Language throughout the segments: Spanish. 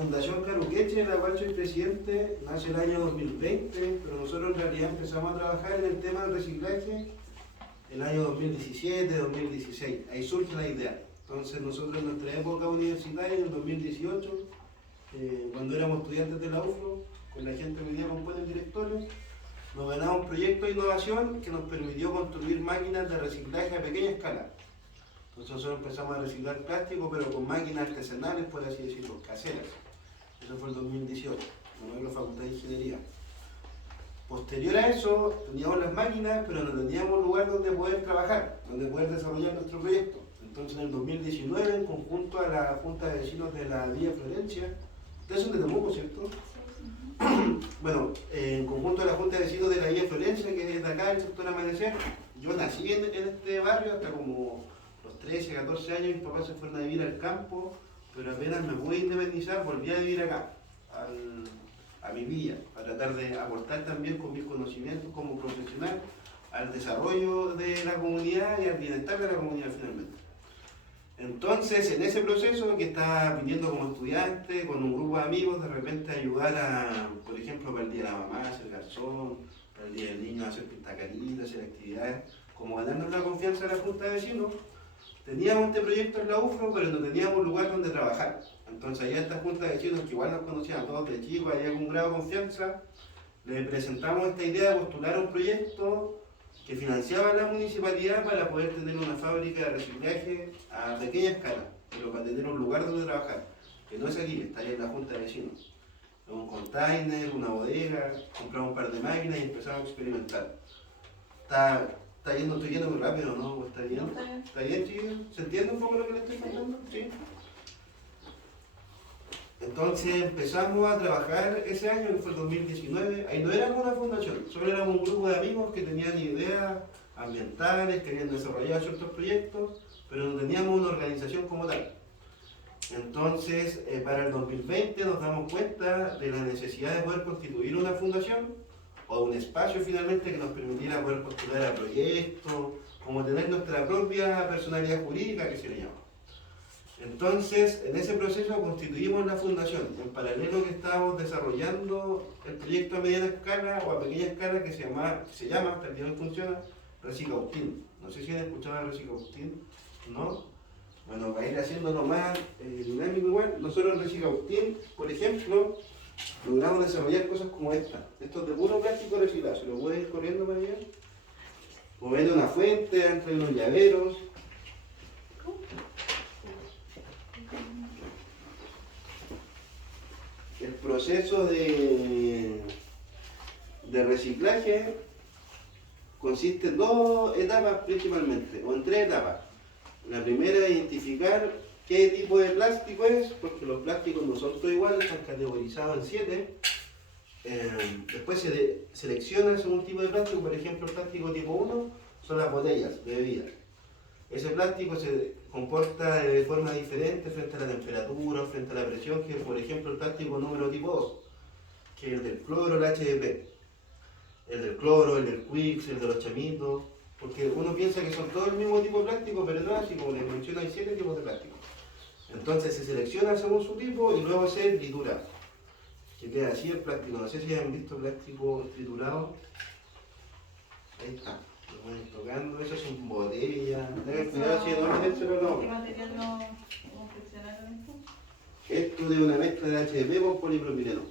Fundación Caruqueche, de la cual soy presidente, nace el año 2020, pero nosotros en realidad empezamos a trabajar en el tema del reciclaje el año 2017, 2016. Ahí surge la idea. Entonces nosotros en nuestra época universitaria, en el 2018, cuando éramos estudiantes de la UFRO, con la gente que hoy día compone el directorio, nos ganamos un proyecto de innovación que nos permitió construir máquinas de reciclaje a pequeña escala. Entonces nosotros empezamos a reciclar plástico, pero con máquinas artesanales, por así decirlo, caseras. Eso fue el 2018, en la Facultad de Ingeniería. Posterior a eso, teníamos las máquinas, pero no teníamos lugar donde poder trabajar, donde poder desarrollar nuestro proyecto. Entonces en el 2019, en conjunto a la Junta de Vecinos de la Villa Florencia, ustedes son de Temuco, ¿cierto? Bueno, en conjunto a la Junta de Vecinos de la Villa Florencia, que es de acá, el sector Amanecer, yo nací en este barrio hasta como los 13, 14 años, mis papás se fueron a vivir al campo, pero apenas me pude independizar, volví a vivir acá, a mi villa, para tratar de aportar también con mis conocimientos como profesional al desarrollo de la comunidad y al bienestar de la comunidad finalmente. Entonces, en ese proceso que estaba viniendo como estudiante, con un grupo de amigos, de repente ayudar a, por ejemplo, para el Día de la Mamá, hacer garzón, para el Día del Niño, hacer pintacaritas, hacer actividades, como ganarnos la confianza de la Junta de Vecinos. Teníamos este proyecto en la UFRO, pero no teníamos lugar donde trabajar. Entonces allá esta Junta de Vecinos, que igual nos conocían a todos de chicos, allá con un grado de confianza, le presentamos esta idea de postular un proyecto que financiaba la municipalidad para poder tener una fábrica de reciclaje a pequeña escala, pero para tener un lugar donde trabajar, que no es aquí, está allá en la Junta de Vecinos. Un container, una bodega, compramos un par de máquinas y empezamos a experimentar. Estoy yendo muy rápido, ¿no? ¿Está bien? ¿Está bien, chicos? ¿Se entiende un poco lo que le estoy contando? Sí. Entonces empezamos a trabajar ese año, que fue el 2019. Ahí no éramos una fundación, solo éramos un grupo de amigos que tenían ideas ambientales, que habían desarrollado ciertos proyectos, pero no teníamos una organización como tal. Entonces, para el 2020 nos damos cuenta de la necesidad de poder constituir una fundación o un espacio finalmente que nos permitiera poder postular a proyectos, como tener nuestra propia personalidad jurídica, que se le llama. Entonces, en ese proceso constituimos la fundación, en paralelo que estábamos desarrollando el proyecto a mediana escala o a pequeña escala que se llama hasta el día de hoy funciona, Recicautín. No sé si han escuchado a Recicautín, ¿no? Bueno, para ir haciéndolo más dinámico igual, nosotros en Recicautín, por ejemplo, logramos desarrollar cosas como esta. Esto es de puro plástico reciclado, se lo puede ir corriendo para allá. Mover una fuente, entre unos llaveros. El proceso de reciclaje consiste en dos etapas principalmente, o en tres etapas. La primera es identificar qué tipo de plástico es, porque los plásticos no son todos iguales, están categorizados en 7. Después se selecciona según tipo de plástico, por ejemplo el plástico tipo 1 son las botellas de bebida. Ese plástico se comporta de forma diferente frente a la temperatura, frente a la presión, que por ejemplo el plástico número tipo 2, que es el del cloro, el HDP. El del cloro, el del Quix, el de los chamitos, porque uno piensa que son todos el mismo tipo de plástico, pero no es así, como les menciono, hay 7 tipos de plástico. Entonces se selecciona según su tipo y luego se tritura. Que queda así el plástico. No sé si han visto plástico triturado. Ahí está. Lo van tocando. Eso es un botella. Tengan cuidado si no metérselo no. ¿Qué material no confeccionaron esto? Esto de una mezcla de HDP con polipropileno.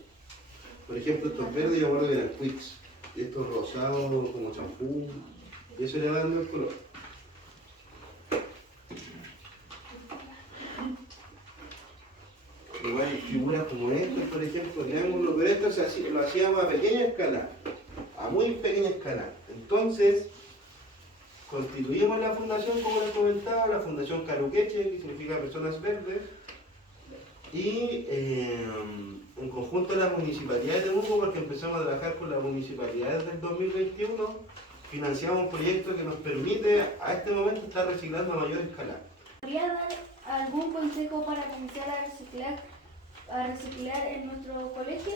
Por ejemplo, estos verdes yo guardo que eran Quicks. Estos rosados como champú. Y eso le va dando el color. Igual hay figuras como estas, por ejemplo, triángulo, pero esto lo hacíamos a pequeña escala, a muy pequeña escala. Entonces, constituimos la fundación, como les comentaba, la Fundación Caruqueche, que significa Personas Verdes, y en conjunto a las municipalidades de Temuco, porque empezamos a trabajar con las municipalidades del 2021, financiamos un proyecto que nos permite a este momento estar reciclando a mayor escala. ¿Podría dar algún consejo para comenzar a reciclar en nuestro colegio?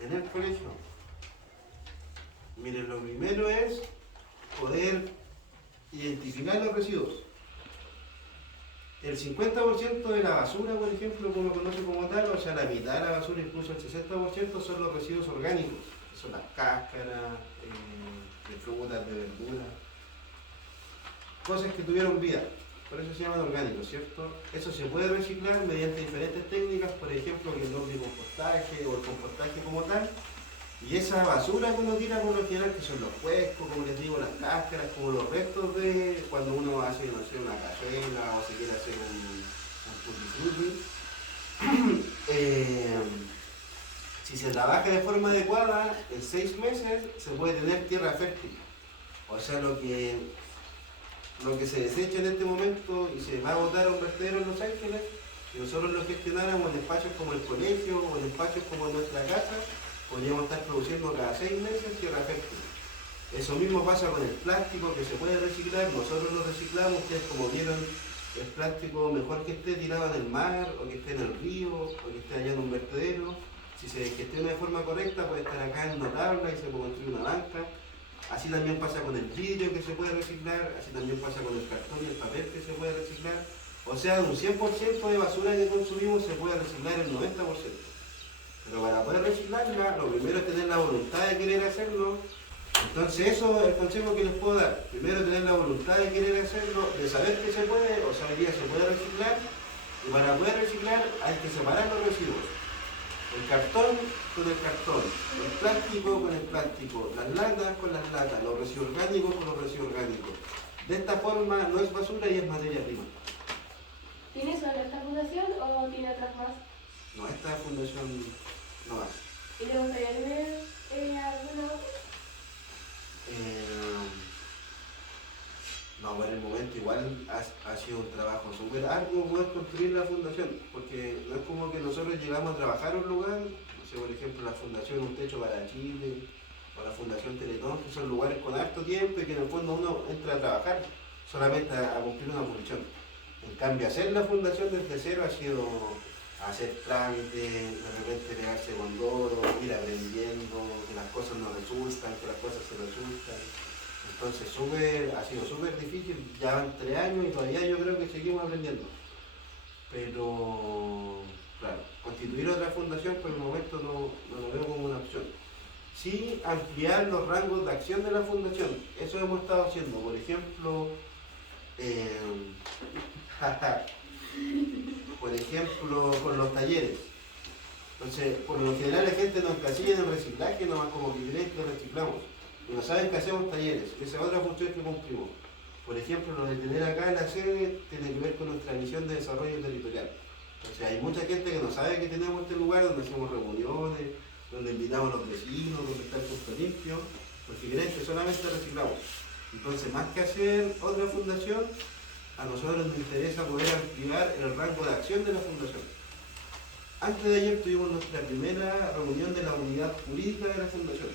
En el colegio, miren, lo primero es poder identificar los residuos. el 50% de la basura, por ejemplo, como conoce como tal, o sea, la mitad de la basura, incluso el 60% son los residuos orgánicos, que son las cáscaras, de frutas, de verduras, cosas que tuvieron vida, por eso se llaman orgánicos, ¿cierto? Eso se puede reciclar mediante diferentes técnicas, por ejemplo, el lombricompostaje o el compostaje como tal, y esa basura que uno tira por lo general, que son los huescos, como les digo, las cáscaras, como los restos de cuando uno hace, no sé, una cazuela o se quiere hacer un tutti frutti, si se trabaja de forma adecuada, en 6 meses se puede tener tierra fértil. O sea, lo que se desecha en este momento y se va a botar a un vertedero en Los Ángeles, si nosotros lo gestionáramos en espacios como el colegio o en espacios como nuestra casa, podríamos estar produciendo cada 6 meses tierra fértil. Eso mismo pasa con el plástico que se puede reciclar, nosotros lo reciclamos, ustedes como vieron, el plástico mejor que esté tirado en el mar, o que esté en el río, o que esté allá en un vertedero. Si se gestiona de forma correcta puede estar acá en una tabla y se puede construir una banca. Así también pasa con el vidrio que se puede reciclar, así también pasa con el cartón y el papel que se puede reciclar. O sea, de un 100% de basura que consumimos se puede reciclar el 90%. Pero para poder reciclarla, lo primero es tener la voluntad de querer hacerlo. Entonces eso es el consejo que les puedo dar. Primero tener la voluntad de querer hacerlo, de saber que se puede, o sea, hoy día se puede reciclar. Y para poder reciclar hay que separar los residuos. El cartón con el cartón, el plástico con el plástico, las latas con las latas, los residuos orgánicos con los residuos orgánicos. De esta forma no es basura y es materia prima. ¿Tiene solo esta fundación o tiene otras más? No, esta fundación no va. ¿Y le gustaría tener alguna otra? No, por el momento igual ha sido un trabajo súper arduo poder construir la fundación, porque no es como que nosotros llegamos a trabajar en un lugar, no sé, por ejemplo la Fundación Un Techo para Chile, o la Fundación Teletón, que son lugares con harto tiempo y que en el fondo uno entra a trabajar solamente a cumplir una función. En cambio, hacer la fundación desde cero ha sido hacer trámites, de repente pegarse con doro, ir aprendiendo, que las cosas no resultan, que las cosas se resultan. Entonces ha sido súper difícil, ya van 3 años y todavía yo creo que seguimos aprendiendo. Pero, claro, constituir otra fundación por el momento no lo veo como una opción. Sí, ampliar los rangos de acción de la fundación, eso hemos estado haciendo, por ejemplo, con los talleres. Entonces, por lo general la gente nos encasilla en el reciclaje, nomás como que creen que reciclamos. Y no saben que hacemos talleres, esa es otra función que cumplimos. Por ejemplo, lo de tener acá la sede tiene que ver con nuestra misión de desarrollo territorial. Entonces hay mucha gente que no sabe que tenemos este lugar donde hacemos reuniones, donde invitamos a los vecinos, donde está el punto limpio, porque creen que solamente reciclamos. Entonces, más que hacer otra fundación, a nosotros nos interesa poder ampliar el rango de acción de la fundación. Antes de ayer tuvimos nuestra primera reunión de la unidad jurídica de la fundación.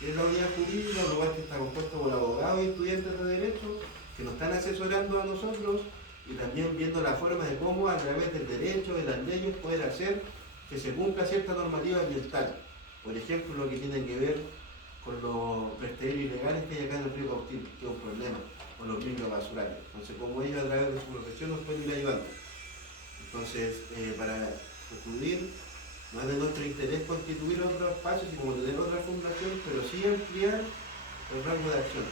Que es la unidad jurídica, un lugar que está compuesto por abogados y estudiantes de derecho que nos están asesorando a nosotros y también viendo la forma de cómo a través del derecho, de las leyes, poder hacer que se cumpla cierta normativa ambiental. Por ejemplo, lo que tiene que ver con los vertederos ilegales que hay acá en el río Cautín, que es un problema, con los microbasurales. Entonces, como ellos a través de su profesión nos pueden ir ayudando. Entonces, para concluir, no es de nuestro interés constituir otros espacios y como tener otra fundación, pero sí ampliar el rango de acción.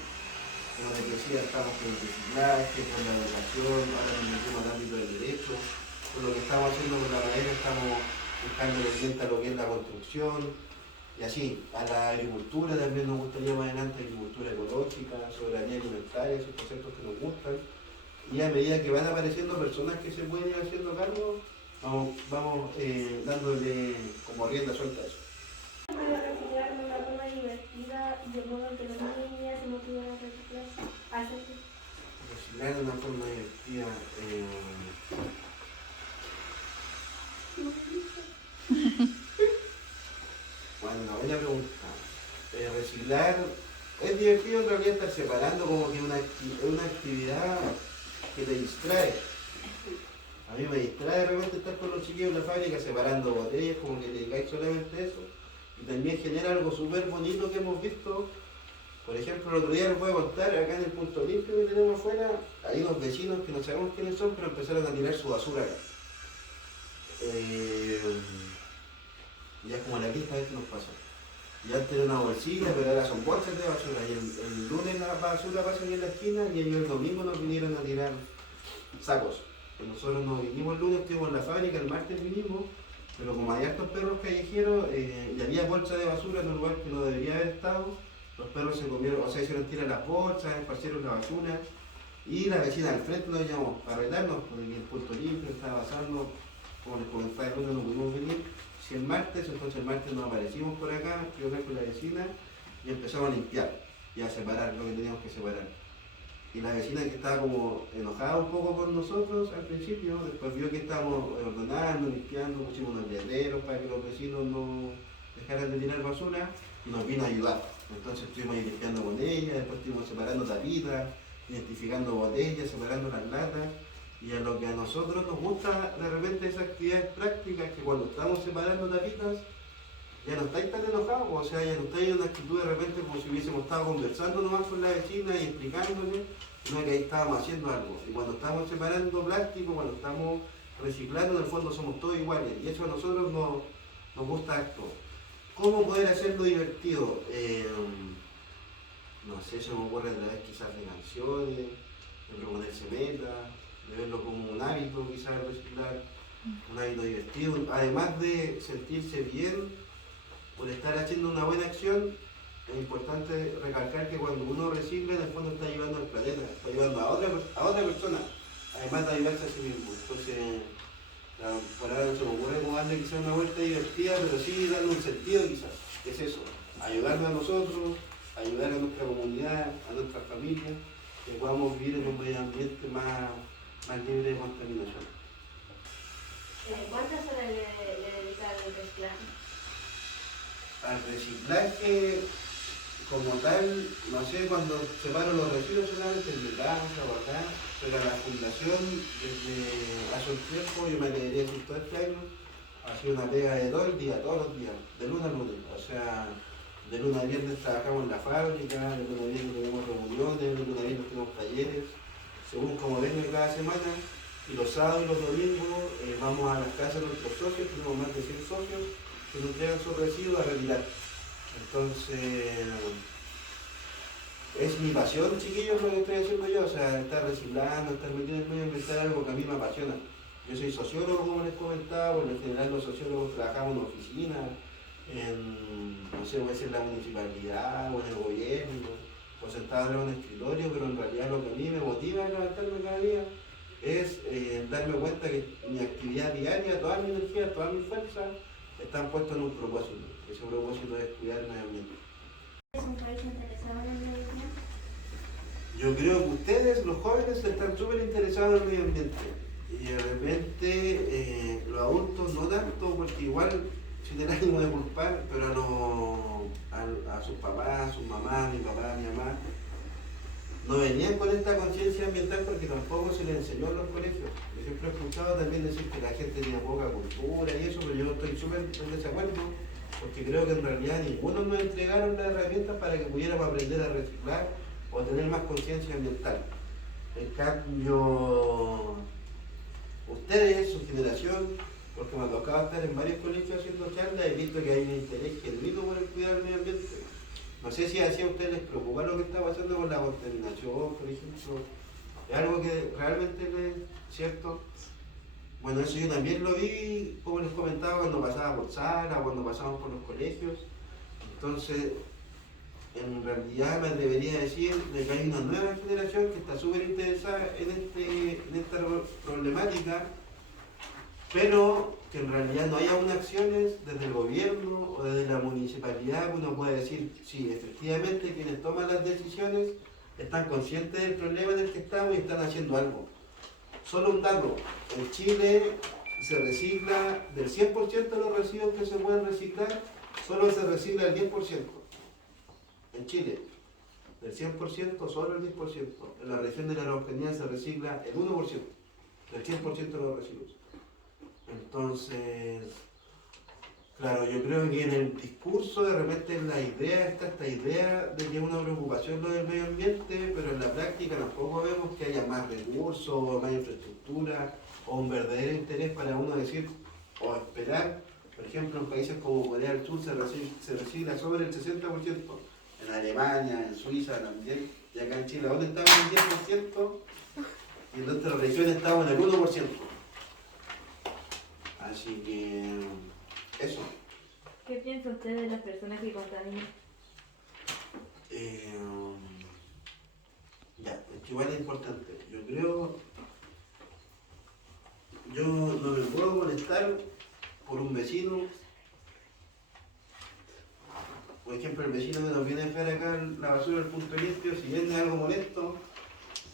Como les decía, estamos con el reciclaje, con la educación, ahora nos metemos al ámbito del derecho, con lo que estamos haciendo con la madera estamos buscando herramientas a lo que es la construcción, y así, a la agricultura también nos gustaría más adelante, agricultura ecológica, soberanía alimentaria, esos conceptos que nos gustan, y a medida que van apareciendo personas que se pueden ir haciendo cargo, vamos dándole como rienda suelta a eso. Para reciclar de una forma divertida y de modo que los niños se motiven a reciclar. Reciclar de una forma divertida. Bueno, buena pregunta. Reciclar es divertido en realidad estar separando como que es una actividad que te distrae. A mí me distrae de repente estar con los chiquillos en la fábrica separando botellas, como que te dedicáis solamente a eso. Y también genera algo súper bonito que hemos visto Por ejemplo, el otro día les voy a contar, acá en el punto limpio que tenemos afuera, hay unos vecinos que no sabemos quiénes son, pero empezaron a tirar su basura acá. Ya es como la quinta vez que nos pasó. Y antes era una bolsilla, pero ahora son bolsas de basura. Y el lunes la basura pasa aquí en la esquina y ellos el domingo nos vinieron a tirar sacos. Y nosotros nos vinimos el lunes, estuvimos en la fábrica, el martes vinimos, pero como hay hartos perros callejeros y había bolsas de basura en un lugar que no debería haber estado, los perros se comieron, o sea, hicieron tirar las bolsas, esparcieron la basura. Y la vecina al frente nos llamó para arreglarnos, porque el punto limpio estaba pasando, como les comentaba el lunes no pudimos venir. Si el martes, entonces el martes nos aparecimos por acá, fui a hablar con la vecina y empezamos a limpiar y a separar lo que teníamos que separar. Y la vecina que estaba como enojada un poco con nosotros al principio, después vio que estábamos ordenando, limpiando, pusimos unos letreros para que los vecinos no dejaran de tirar basura y nos vino a ayudar. Entonces estuvimos ahí limpiando con ella, después estuvimos separando tapitas, identificando botellas, separando las latas. Y a lo que a nosotros nos gusta de repente esas actividades prácticas, que cuando estamos separando tapitas, ya no estáis tan enojados, o sea, ya no estáis en una actitud de repente como si hubiésemos estado conversando nomás con la vecina y explicándole, sino que ahí estábamos haciendo algo. Y cuando estamos separando plástico, cuando estamos reciclando, en el fondo somos todos iguales, y eso a nosotros nos gusta harto. ¿Cómo poder hacerlo divertido? No sé, se me ocurre a través quizás de canciones, de proponerse metas, de verlo como un hábito, quizás reciclar, un hábito divertido, además de sentirse bien por estar haciendo una buena acción. Es importante recalcar que cuando uno recicla, en el fondo está ayudando al planeta, está ayudando a otra persona, además de ayudarse a sí mismo. Entonces, por ahora no se me ocurre como darle quizás una vuelta divertida, pero sí darle un sentido quizás, que es eso, ayudarnos a nosotros, ayudar a nuestra comunidad, a nuestra familia, que podamos vivir en un medio ambiente más libre de contaminación. ¿Cuántas horas le dedica al reciclaje? Al reciclaje como tal, no sé, cuando separo los residuos solamente en mi casa o acá, pero a la fundación desde hace un tiempo, yo me atrevería a decir todo este año, ha sido una pega de todo el día, todos los días, de lunes a lunes. O sea, de lunes a viernes trabajamos en la fábrica, de lunes a viernes tenemos reuniones, de lunes a viernes tenemos talleres, según como venga cada semana. Y los sábados y los domingos vamos a las casas de nuestros socios, tenemos más de 100 socios que nos entregan sus residuos a retirar. Entonces, es mi pasión, chiquillos, lo que estoy haciendo yo, o sea, estar reciclando, estar metido en el medio ambiental, algo que a mí me apasiona. Yo soy sociólogo, como les comentaba, por lo general los sociólogos trabajamos en oficinas, no sé, puede ser la municipalidad o en el gobierno, o sentado en un escritorio, pero en realidad lo que a mí me motiva a levantarme cada día es darme cuenta que mi actividad diaria, toda mi energía, todas mis fuerzas están puestas en un propósito. Ese propósito es cuidar el medio ambiente. ¿Es un país interesado en el medio ambiente? Yo creo que ustedes, los jóvenes, están súper interesados en el medio ambiente. Y de repente los adultos no tanto, porque igual, sin el ánimo de culpar, pero a sus papás, sus mamás, mi papá, mi mamá, no venían con esta conciencia ambiental porque tampoco se les enseñó en los colegios. Yo siempre he escuchado también decir que la gente tenía poca cultura y eso, pero yo estoy súper en desacuerdo porque creo que en realidad ninguno nos entregaron las herramientas para que pudiéramos aprender a reciclar o tener más conciencia ambiental. En cambio, ustedes, su generación, porque me ha tocado estar en varios colegios haciendo charlas, he visto que hay un interés genuino por el cuidado del medio ambiente. No sé si así a ustedes les preocupa lo que está pasando con la contaminación, por ejemplo. ¿Es algo que realmente es cierto? Bueno, eso yo también lo vi, como les comentaba, cuando pasaba por Sara, cuando pasamos por los colegios. Entonces, en realidad me atrevería a decir de que hay una nueva generación que está súper interesada en esta problemática, pero que en realidad no hay aún acciones desde el gobierno o desde la municipalidad que uno pueda decir, sí, efectivamente quienes toman las decisiones están conscientes del problema en el que estamos y están haciendo algo. Solo un dato, en Chile se recicla del 100% de los residuos que se pueden reciclar, solo se recicla el 10%. En Chile, del 100% solo el 10%. En la región de la Araucanía se recicla el 1% del 100% de los residuos. Entonces, Claro, yo creo que en el discurso de repente en la idea está esta idea de que es una preocupación lo del medio ambiente, pero en la práctica tampoco vemos que haya más recursos, más infraestructura o un verdadero interés para uno decir o esperar. Por ejemplo, en países como Corea del Sur se recicla sobre el 60%, en Alemania, en Suiza también, y acá en Chile, ¿dónde estamos en el 10%? Y en nuestra región estamos en el 1%. Así que eso. ¿Qué piensa usted de las personas que contaminan? Ya, es que igual es importante. Yo no me puedo molestar por un vecino. Por ejemplo, el vecino que nos viene a dejar acá la basura del punto limpio, si bien es algo molesto,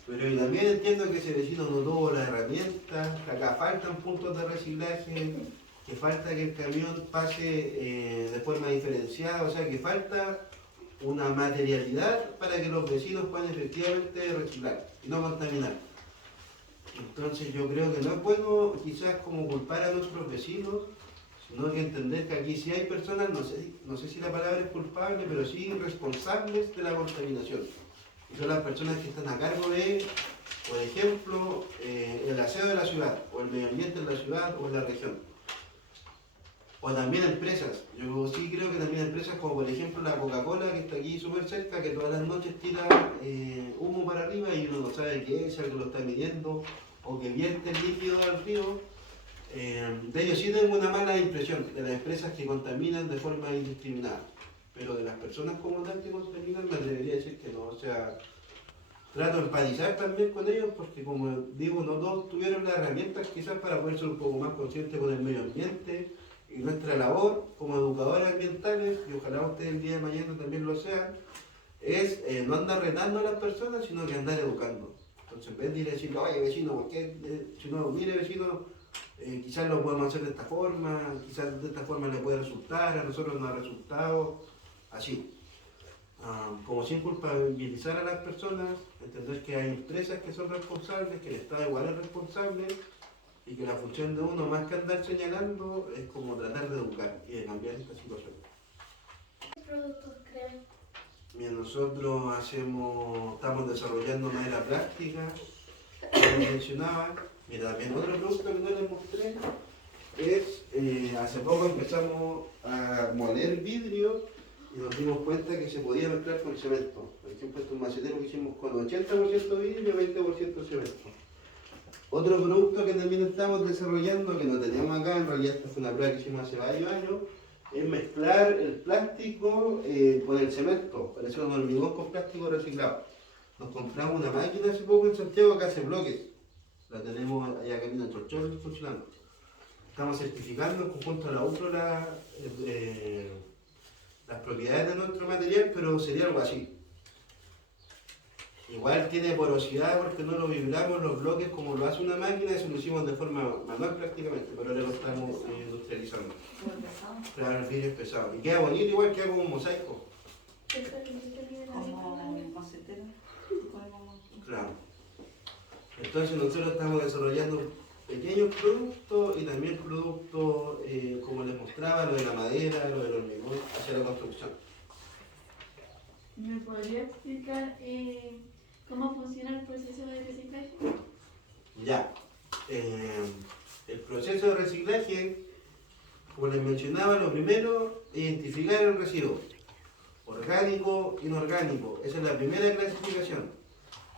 pero yo también entiendo que ese vecino no tuvo la herramienta, que acá faltan puntos de reciclaje, que falta que el camión pase de forma diferenciada, o sea que falta una materialidad para que los vecinos puedan efectivamente reciclar y no contaminar. Entonces yo creo que no es bueno quizás como culpar a nuestros vecinos, sino que entender que aquí sí hay personas, no sé si la palabra es culpable, pero sí responsables de la contaminación. Y son las personas que están a cargo de, por ejemplo, el aseo de la ciudad, o el medio ambiente en la ciudad o en la región. O también empresas. Yo sí creo que también empresas como por ejemplo la Coca-Cola, que está aquí súper cerca, que todas las noches tira humo para arriba y uno no sabe qué es, si alguien lo está midiendo, o que vierte el líquido al río. De ellos sí tengo una mala impresión, de las empresas que contaminan de forma indiscriminada. Pero de las personas como tal que contaminan me atrevería a decir que no. O sea, trato de empatizar también con ellos porque como digo, no todos tuvieron las herramientas quizás para poder ser un poco más conscientes con el medio ambiente. Y nuestra labor como educadores ambientales, y ojalá ustedes el día de mañana también lo sean, es no andar retando a las personas, sino que andar educando. Entonces, en vez de ir a decir, oye vecino, ¿por qué? Si no, mire vecino, quizás lo podemos hacer de esta forma, quizás de esta forma le puede resultar, a nosotros nos ha resultado, así. Como sin culpabilizar a las personas, entender que hay empresas que son responsables, que el Estado igual es responsable, y que la función de uno, más que andar señalando, es como tratar de educar y de cambiar esta situación. ¿Qué productos creen? Mira, nosotros estamos desarrollando madera plástica, como mencionaba. Mira, también otro producto que no les mostré es, hace poco empezamos a moler vidrio y nos dimos cuenta que se podía mezclar con cemento. Por ejemplo, este es un macetero que hicimos con 80% vidrio y 20% cemento. Otro producto que también estamos desarrollando, que no teníamos acá, en realidad esta fue una prueba que hicimos hace varios años, es mezclar el plástico con el cemento, para hacer un hormigón con plástico reciclado. Nos compramos una máquina hace poco en Santiago que hace bloques, la tenemos allá camino en Torchol funcionando. Estamos certificando en conjunto a la UFRO las propiedades de nuestro material, pero sería algo así. Igual tiene porosidad porque no lo vibramos los bloques como lo hace una máquina, eso lo hicimos de forma manual prácticamente, pero ahora lo estamos industrializando. Claro, el vidrio es pesado. Y queda bonito, igual queda como un mosaico. Como un macetero. Claro. Entonces nosotros estamos desarrollando pequeños productos y también productos, como les mostraba, lo de la madera, lo del hormigón, hacia la construcción. ¿Me podría explicar cómo funciona el proceso de reciclaje? Ya. El proceso de reciclaje, como les mencionaba, lo primero, identificar el residuo. Orgánico, inorgánico. Esa es la primera clasificación.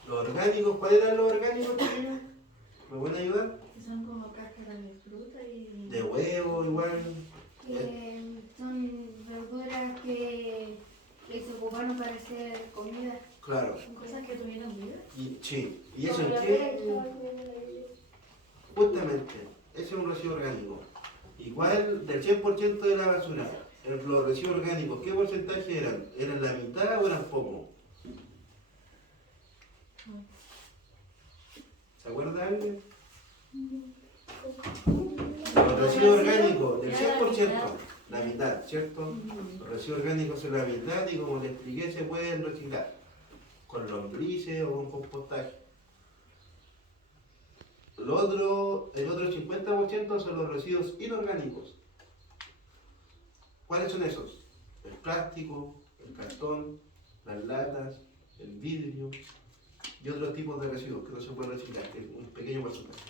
Los orgánicos, ¿cuáles eran los orgánicos, chiquillos? ¿Me pueden ayudar? Que son como cáscaras de fruta y... De huevo, igual. Son verduras que se ocuparon para hacer comida. Claro. Son cosas que tuvieron vida. Sí. ¿Y eso en qué? Justamente, ese es un residuo orgánico. Igual del 100% de la basura, los residuos orgánicos, ¿qué porcentaje eran? ¿Eran la mitad o eran poco? ¿Se acuerda alguien? Los residuos orgánicos del 100%, la mitad, ¿cierto? Los residuos orgánicos son la mitad y como les expliqué se pueden reciclar con lombrices o con compostaje. El otro 50% son los residuos inorgánicos. ¿Cuáles son esos? El plástico, el cartón, las latas, el vidrio y otros tipos de residuos que no se pueden reciclar, que es un pequeño porcentaje.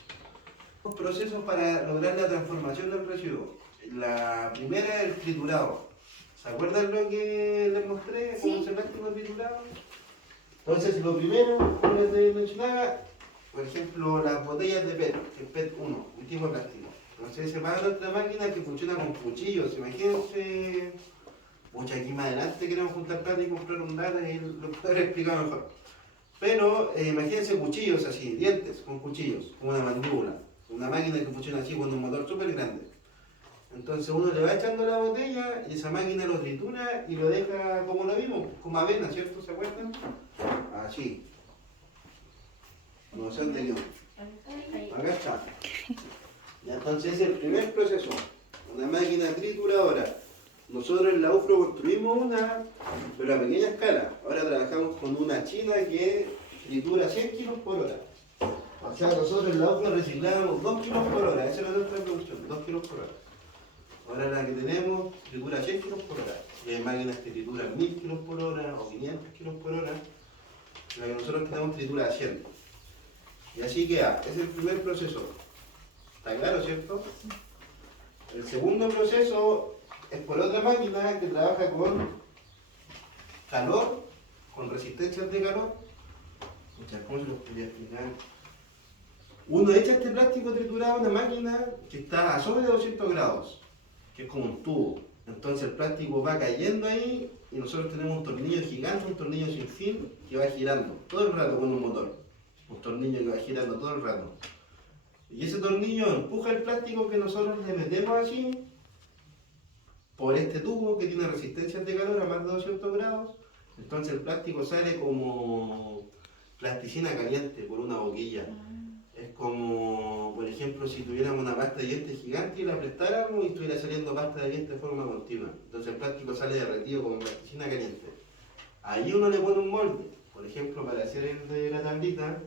Los procesos para lograr la transformación del residuo. La primera es el triturado. ¿Se acuerdan lo que les mostré? ¿Cómo se plástico triturado? Entonces, lo primero, como les mencionaba, por ejemplo, las botellas de PET, el PET 1, un tipo de plástico. Entonces, se paga otra máquina que funciona con cuchillos. Imagínense, mucha aquí más adelante queremos juntar plata y comprar un data y lo podré explicar mejor. Pero imagínense cuchillos así, dientes con cuchillos, como una mandíbula. Una máquina que funciona así con un motor súper grande. Entonces uno le va echando la botella y esa máquina lo tritura y lo deja como lo vimos, como avena, ¿cierto? ¿Se acuerdan? Así. No sé dónde quedó. Acá está. Y entonces es el primer proceso. Una máquina trituradora. Nosotros en la UFRO construimos una, pero a pequeña escala. Ahora trabajamos con una china que tritura 100 kilos por hora. O sea, nosotros en la UFRO reciclábamos 2 kilos por hora. Esa era nuestra producción, 2 kilos por hora. Ahora la que tenemos tritura 100 kilos por hora. Y hay máquinas que trituran 1000 kilos por hora o 500 kilos por hora. La que nosotros tenemos tritura 100. Y así queda. Ese es el primer proceso. ¿Está claro, cierto? El segundo proceso es por otra máquina que trabaja con calor, con resistencias de calor. ¿Cómo se los podría explicar? Uno echa este plástico triturado a una máquina que está a sobre 200 grados, que es como un tubo. Entonces el plástico va cayendo ahí y nosotros tenemos un tornillo gigante, un tornillo sin fin, que va girando todo el rato con un motor. Un tornillo que va girando todo el rato. Y ese tornillo empuja el plástico que nosotros le metemos así por este tubo que tiene resistencias de calor a más de 200 grados. Entonces el plástico sale como plasticina caliente por una boquilla. Es como, por ejemplo, si tuviéramos una pasta de dientes gigante y la apretáramos y estuviera saliendo pasta de dientes de forma continua. Entonces el plástico sale derretido como plasticina caliente. Ahí uno le pone un molde, por ejemplo, para hacer el de la tablita,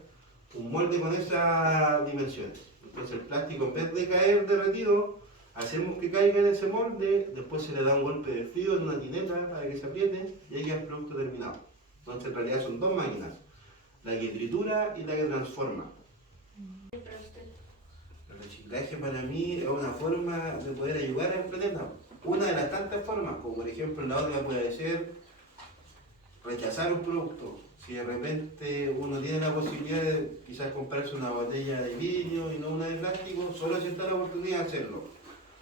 un molde con esas dimensiones. Entonces el plástico, en vez de caer derretido, hacemos que caiga en ese molde, después se le da un golpe de frío en una tineta para que se apriete y ahí queda el producto terminado. Entonces en realidad son dos máquinas, la que tritura y la que transforma. El reciclaje para mí es una forma de poder ayudar al planeta. Una de las tantas formas, como por ejemplo la otra puede ser rechazar un producto. Si de repente uno tiene la posibilidad de quizás comprarse una botella de vidrio y no una de plástico, solo si está la oportunidad de hacerlo.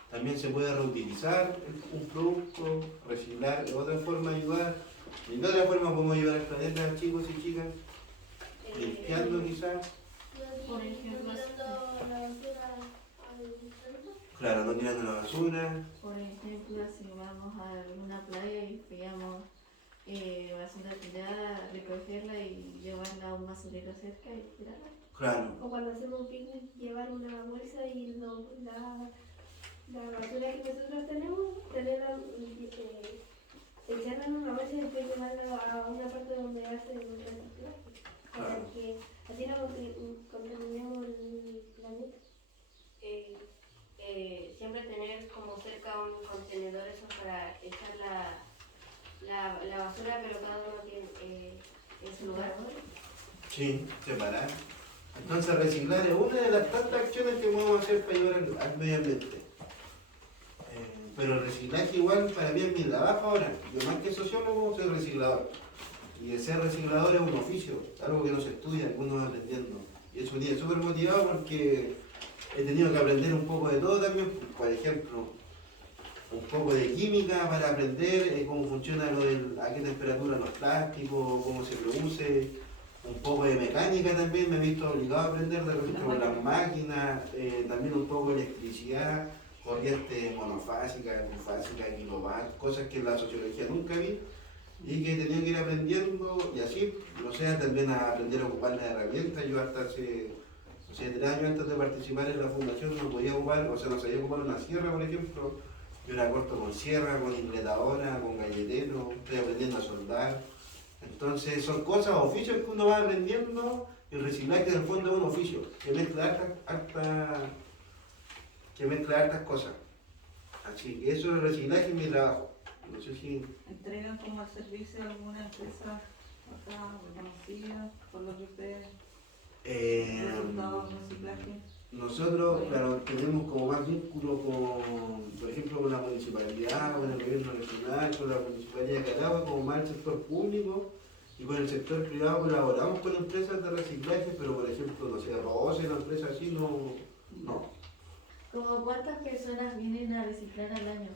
También se puede reutilizar un producto, reciclar, de otra forma ayudar. ¿Y de otra forma podemos ayudar al planeta, chicos y chicas? Limpiando quizás. Por ejemplo, Claro, no tirando la basura. por ejemplo, si vamos a alguna playa y pillamos basura tirada, recogerla y llevarla a un basurero cerca y tirarla. Claro. O cuando hacemos un picnic, llevar una bolsa y la basura que nosotros tenemos, tenerla, echarla en una bolsa y después llevarla a una parte donde hacen un reciclaje. Para que así no contaminemos el planeta. Siempre tener como cerca un contenedor eso para echar la basura, pero cada uno tiene en su lugar. Sí, separar. Entonces reciclar es una de las tantas acciones que podemos hacer para ayudar al medio ambiente. Pero el reciclaje igual para mí es mi trabajo ahora. Yo más que sociólogo soy reciclador. Y de ser reciclador es un oficio, algo que no se estudia, que uno va aprendiendo. Y eso me tiene súper motivado porque he tenido que aprender un poco de todo también. Por ejemplo, un poco de química para aprender cómo funciona a qué temperatura los plásticos, cómo se produce. Un poco de mecánica también, me he visto obligado a aprender de repente con las máquinas, también un poco de electricidad, corriente monofásica, trifásica, kilowatt, cosas que en la sociología nunca vi y que he tenido que ir aprendiendo y así, no sé, también a aprender a ocupar las herramientas. Yo hasta hace 3 años antes de participar en la fundación no podía ocupar, o sea, no sabía ocupar una sierra, por ejemplo. Yo la corto con sierra, con ingletadora, con galletero, estoy aprendiendo a soldar. Entonces son cosas, oficios que uno va aprendiendo. El reciclaje en el fondo es un oficio que mezcla hartas cosas. Así que eso es el reciclaje en mi trabajo. No sé si... ¿Entregan como el servicio a alguna empresa acá reconocida por lo que ustedes resultados de reciclaje? Nosotros, claro, tenemos como más vínculo con, por ejemplo, con la municipalidad, con el gobierno regional, con la municipalidad de Calagua, como más el sector público, y con el sector privado colaboramos con empresas de reciclaje, pero por ejemplo, no sé, Roce, una empresa así, no. ¿Como cuántas personas vienen a reciclar al año?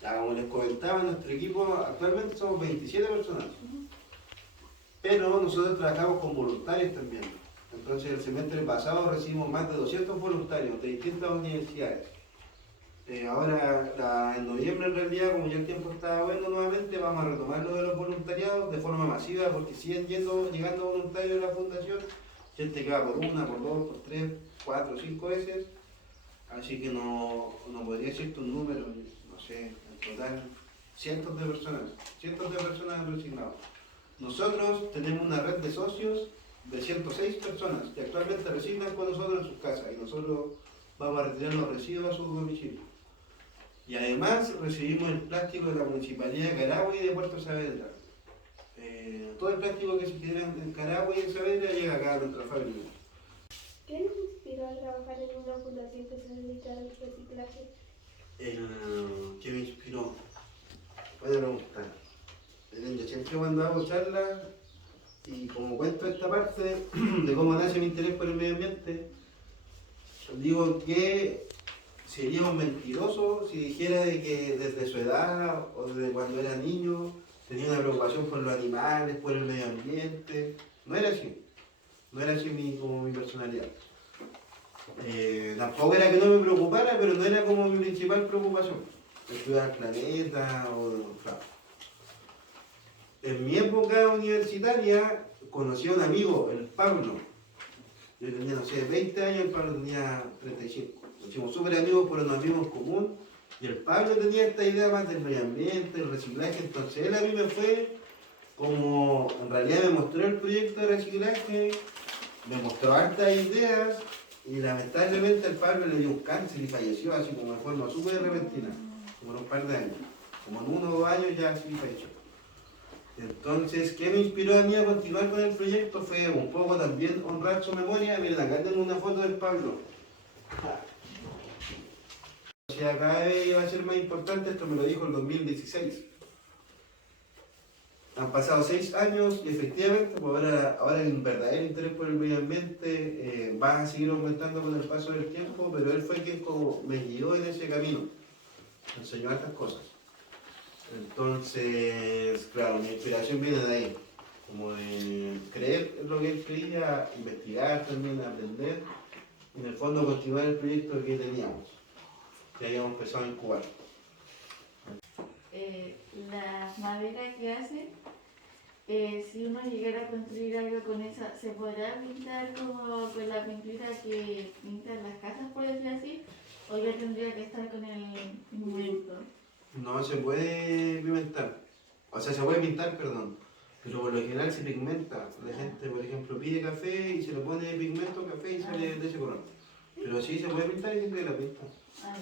Ya, como les comentaba, nuestro equipo actualmente somos 27 personas, pero nosotros trabajamos con voluntarios también. Entonces el semestre pasado recibimos más de 200 voluntarios de distintas universidades. Ahora en noviembre en realidad, como ya el tiempo está bueno nuevamente, vamos a retomar lo de los voluntariados de forma masiva porque siguen llegando voluntarios de la fundación, gente que va por una, por dos, por tres, cuatro, cinco veces, así que no podría decirte un número, no sé, en total cientos de personas han resignado. Nosotros tenemos una red de socios de 106 personas que actualmente reciclan con nosotros en sus casas y nosotros vamos a retirar los residuos a sus domicilios. Y además recibimos el plástico de la Municipalidad de Carahue y de Puerto Saavedra. Todo el plástico que se genera en Carahue y en Saavedra llega acá a nuestra fábrica. ¿Qué nos inspiró a trabajar en una fundación que se dedica al reciclaje? ¿Qué me inspiró? Buena pregunta. Yo siempre cuando hago charlas y como cuento esta parte de cómo nace mi interés por el medio ambiente, digo que sería un mentiroso si dijera de que desde su edad o desde cuando era niño tenía una preocupación por los animales, por el medio ambiente. No era así. No era así como mi personalidad. Tampoco era que no me preocupara, pero no era como mi principal preocupación. El cuidar el planeta claro. En mi época universitaria conocí a un amigo, el Pablo. Yo tenía, no sé, 20 años, el Pablo tenía 35. Nos hicimos súper amigos por unos amigos en común. Y el Pablo tenía esta idea más del medio ambiente, el reciclaje. Entonces él a mí me fue como, en realidad me mostró el proyecto de reciclaje, me mostró hartas ideas. Y lamentablemente el Pablo le dio un cáncer y falleció así como de forma súper repentina, como en un par de años. Como en 1 o 2 años ya así falleció. Entonces, ¿qué me inspiró a mí a continuar con el proyecto? Fue un poco también honrar su memoria. Miren, acá tengo una foto del Pablo. Si cada vez iba a ser más importante, esto me lo dijo en 2016. Han pasado 6 años y efectivamente pues ahora el verdadero interés por el medio ambiente va a seguir aumentando con el paso del tiempo, pero él fue quien como me guió en ese camino, me enseñó estas cosas. Entonces, claro, mi inspiración viene de ahí, como de creer en lo que él creía, investigar también, aprender, y en el fondo continuar el proyecto que teníamos, que habíamos empezado a incubar. Las maderas que hacen, si uno llegara a construir algo con esa, ¿se podrá pintar como con la pintura que pintan las casas, por decir así? ¿O ya tendría que estar con el pigmento? No se puede pimentar, o sea, se puede pintar, perdón, pero por lo general se pigmenta. La gente, por ejemplo, pide café y se le pone pigmento café y sale de ese color. Pero sí se puede pintar y siempre la pinta. Ah,